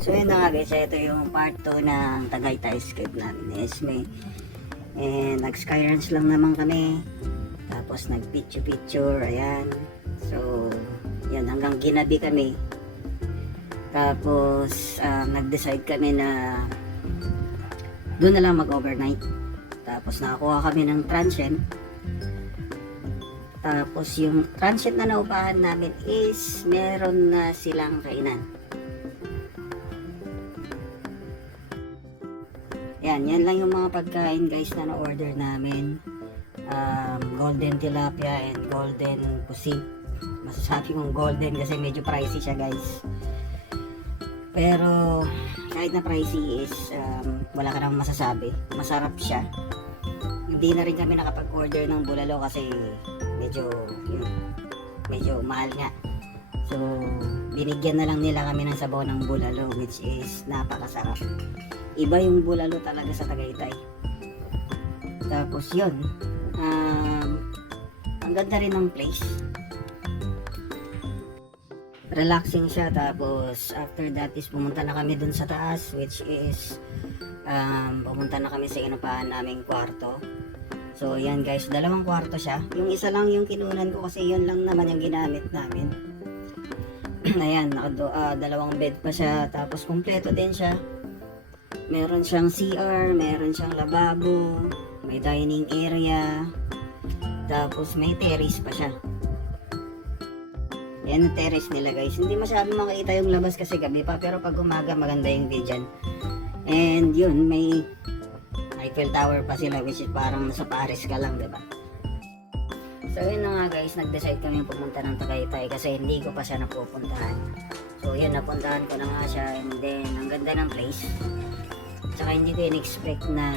So yun na nga guys, ito yung part 2 ng Tagaytay escape namin ni Esme. And nag-skyruns lang naman kami. Tapos nag-picture-picture, ayan. So, yan hanggang ginabi kami. Tapos nag-decide kami na doon na lang mag-overnight. Tapos nakakuha kami ng transient. Tapos yung transient na naupahan namin is meron na silang kainan. Yan lang yung mga pagkain guys na na-order namin. Golden tilapia and golden pusi. Masasabi kong golden kasi medyo pricey siya guys. Pero kahit na pricey is wala ka nang masasabi. Masarap siya. Hindi na rin kami nakapag-order ng bulalo kasi medyo mahal nga. So binigyan na lang nila kami ng sabaw ng bulalo, which is napakasarap. Iba yung bulalo talaga sa Tagaytay. Tapos yun, ang ganda rin ng place. Relaxing siya. Tapos after that is pumunta na kami dun sa taas, which is pumunta na kami sa inupahan naming kwarto. So yan guys, dalawang kwarto siya. Yung isa lang yung kinunan ko kasi yun lang naman yung ginamit namin. Ayan, dalawang bed pa siya. Tapos kumpleto din siya. Meron siyang CR, meron siyang lababo, may dining area, tapos may terrace pa siya. Yan ang terrace nila guys. Hindi masyadong makita yung labas kasi gabi pa, pero pag umaga maganda yung view dyan. And yun, may Eiffel Tower pa sila, which is parang nasa Paris ka lang, diba? So yun na nga guys, nag-decide kami pumunta ng Tagaytay kasi hindi ko pa siya napupuntahan. So yun, napuntahan ko na nga siya, and then ang ganda ng place. Tsaka hindi ko in-expect na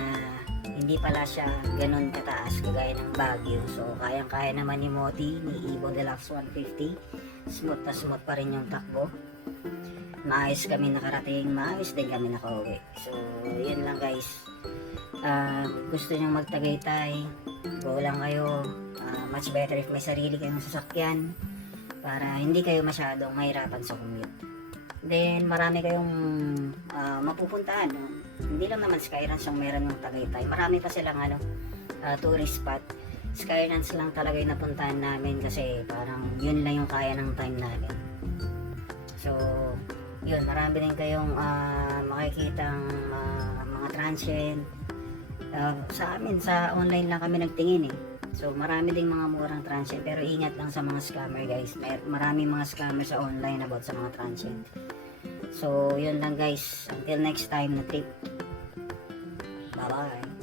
hindi pala siya ganun kataas kagaya ng Baguio. So kayang-kaya naman ni Moti, ni Evo Deluxe 150. Smooth na smooth pa rin yung takbo. Maayos kami nakarating, maayos din kami nakauwi. So yun lang guys. Gusto nyo mag-Tagaytay, go lang kayo. Much better if may sarili kayong sasakyan para hindi kayo masyadong mahirapan sa commute. Then marami kayong mapupuntahan, no? Hindi lang naman Skyruns ang meron ng Tagaytay. Marami pa silang tourist spot. Skyruns lang talaga yung napuntahan namin kasi parang yun lang yung kaya ng time namin. So yun, marami din kayong makikitang mga transient. Sa amin, sa online lang kami nagtingin eh. So marami ding mga murang transient, pero ingat lang sa mga scammer guys. Maraming mga scammer sa online about sa mga transient. So yun lang guys, until next time na trip. Bye bye.